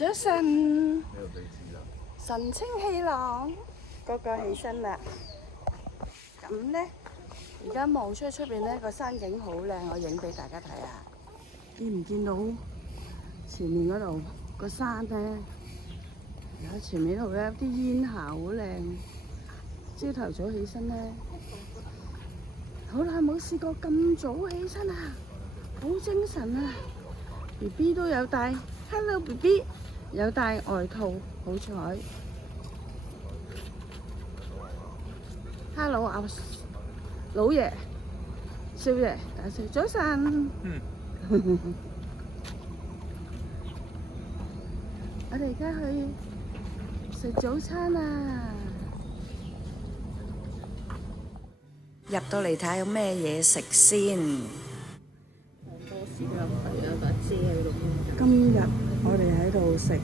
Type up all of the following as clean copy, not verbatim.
早晨，神清氣朗，個個起身啦。咁呢，而家望出去出邊呢個山景好靚，我影俾大家睇下。見唔見到前面嗰度個山呢？而家前面度呢啲煙霞好靚。朝頭早起身呢，好耐冇試過咁早起身啊！好精神啊 ！BB 都有帶 ，Hello BB， 有帶外套，好彩。Hello 阿老爺、少爺，大家早晨。我哋而家去食早餐啊！入到嚟睇下有咩嘢食先。今日我哋喺度食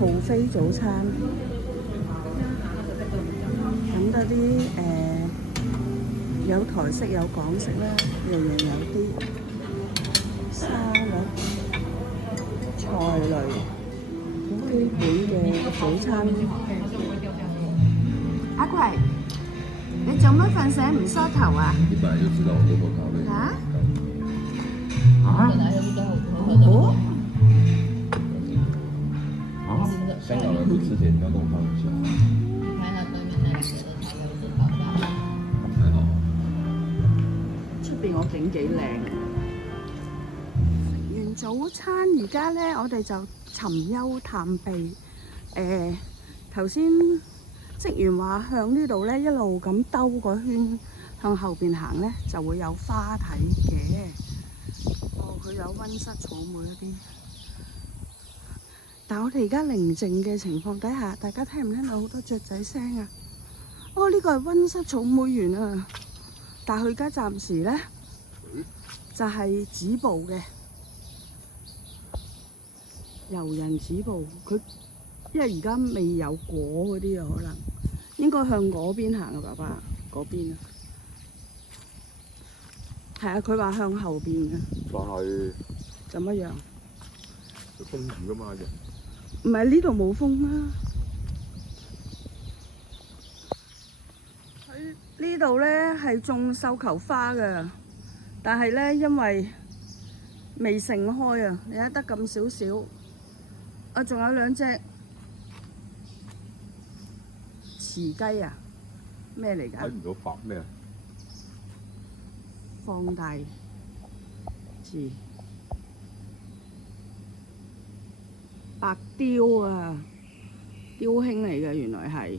buffet早餐，咁多啲有台式有港式啦，樣樣有啲沙律、菜類，好基本嘅早餐。阿葵，你做乜瞓醒唔梳頭啊？你本來就知道我多麼討厭。啊？哦？香港人不吃甜，要跟我放一下。還好。出邊個景幾靚。食完早餐，而家呢，我哋就尋幽探秘。頭先職員話向呢度呢一路咁兜個圈，向後邊行呢就會有花睇嘅。哦，佢有溫室草莓嗰啲。但我哋而家寧靜嘅情況底下，大家聽唔聽到好多雀仔聲啊？哦，呢個係溫室草莓園啊！但係佢而家暫時呢，就係止步嘅，遊人止步。佢因為而家未有果嗰啲啊，可能應該向嗰邊行啊，爸爸嗰邊啊。係啊，佢話向後邊嘅。但係就乜樣？封住㗎嘛，唔係呢度冇風啊！佢呢度呢係種繡球花㗎，但係呢因為未盛開啊，你睇得咁少少。啊，仲有兩隻雌雞啊？咩嚟㗎？睇唔到白咩啊？放大字。白雕啊，雕兄嚟嘅，原來係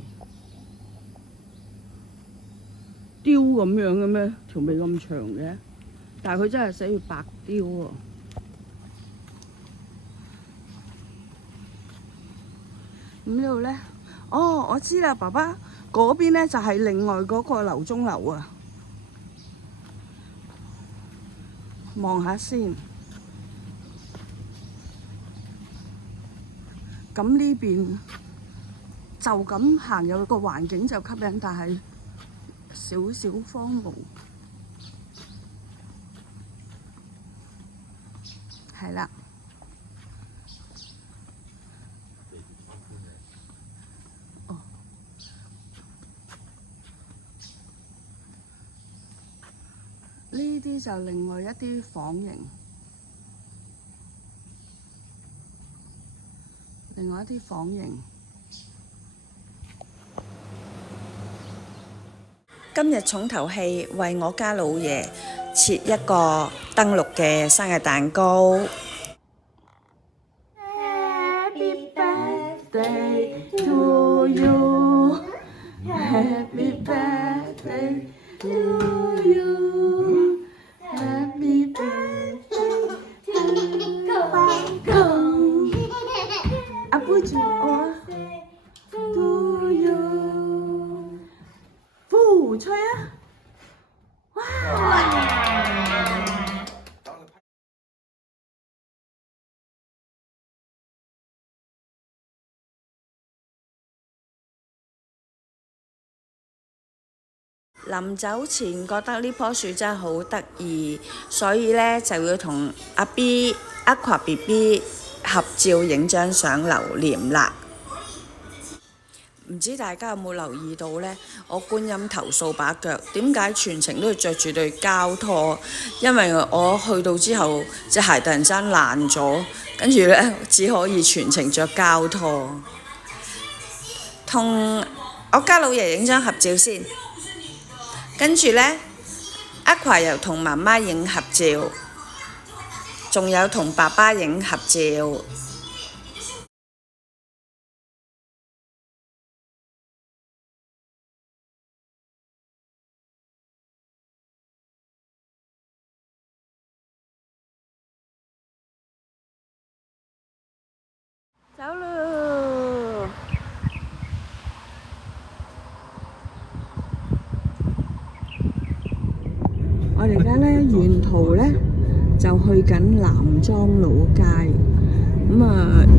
雕咁樣嘅咩？條尾咁長嘅，但係佢真係寫住白雕喎。咁呢度咧，哦，我知啦，爸爸嗰邊咧就係另外嗰個樓中樓啊，望下先。咁呢邊就咁行有個環境就吸引，但係少少荒蕪。係啦。哦。呢啲就另外一啲房型。另外一啲房型。今日重頭戲為我家老爺切一個燈籠嘅生日蛋糕。Happy birthday to you. Happy birthday to you. Happy birthday to you. 阿妹住我 ，to you， 呼吹啊！哇！臨走前覺得呢棵樹真係好得意，所以呢就要同阿 B、Aqua BB 合照影張相留念啦。唔知大家有冇留意到呢？我觀音頭掃把腳，點解全程都要着住對膠拖？因為我去到之後，隻鞋突然間爛咗，跟住呢，只可以全程着膠拖。同我家老爺影張合照先，跟住呢，阿華又同媽媽影合照，仲有同爸爸影合照。走咯！我哋而家咧沿途咧就去緊南莊老街，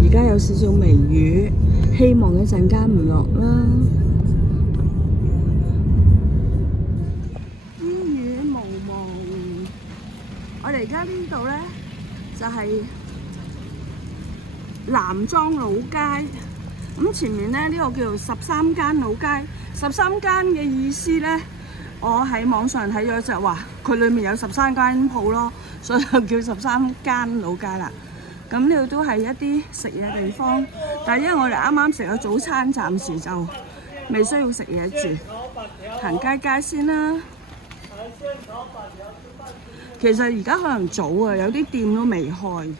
而家有少少微雨，希望一陣間唔落啦。煙雨濛濛，我哋而家呢度咧就係南莊老街，前面咧呢個叫做13間老街。13間嘅意思咧，我喺網上睇咗就話佢裡面有13間鋪咯，所以就叫13間老街啦。咁呢度都係一啲食嘢地方，但係因為我哋啱啱食咗早餐，暫時就未需要食嘢住，行街街先啦。其實而家可能早啊，有啲店都未開。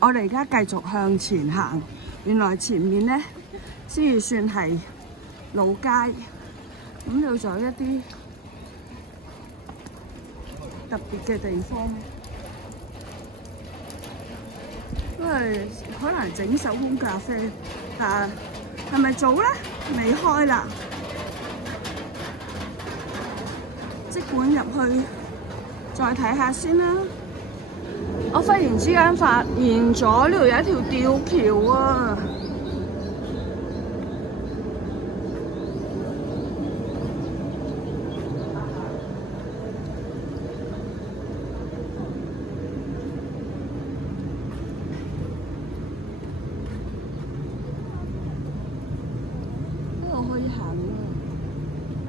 我哋而家繼續向前行，原來前面呢先至算係老街，咁呢度仲有一啲特別嘅地方，因為可能整手工咖啡，但係咪早呢？未開啦，即管入去再睇下先啦。我忽然之間發現咗呢度有一條吊橋啊！呢度可以行啊，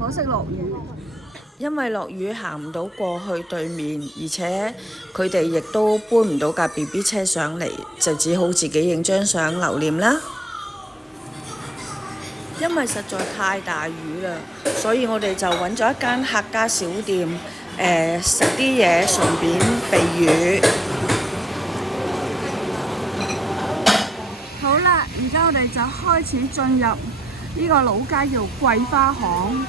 可惜落雨。因為落雨行唔到過去對面，而且佢哋亦都搬唔到架 BB 車上嚟，就只好自己影張相留念啦。因為實在太大雨啦，所以我哋就揾咗一間客家小店，食啲嘢，順便避雨。好啦，而家我哋就開始進入呢個老街叫桂花巷。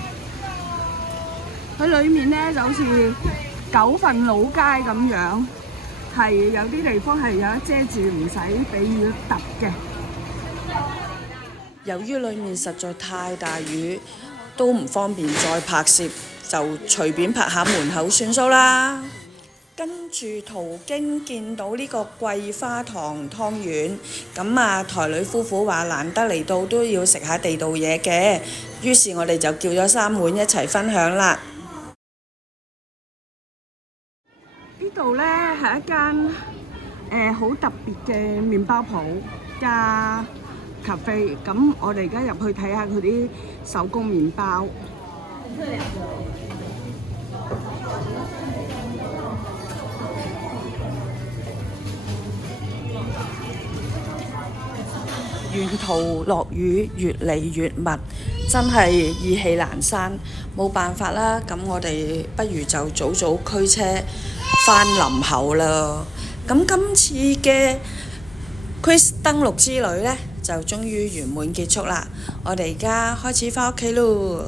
佢裏面咧就好似9份老街咁樣，係有啲地方係有得遮住，唔使俾雨揼嘅。由於裏面實在太大雨，都唔方便再拍攝，就隨便拍下門口算數啦。跟住途經見到呢個桂花塘湯圓，台女夫婦話難得嚟到都要食下地道嘢嘅，於是我哋就叫咗3碗一齊分享啦。呢度呢係一間好特別嘅麵包鋪加咖啡，咁我哋而家入去睇下佢啲手工麵包。沿途落雨越嚟越密，真係意氣闌珊，冇辦法啦。咁我哋不如就早早驅車返林口啦。咁今次嘅 Chris 登陸之旅呢，就終於圓滿結束啦。我哋而家開始返屋企咯。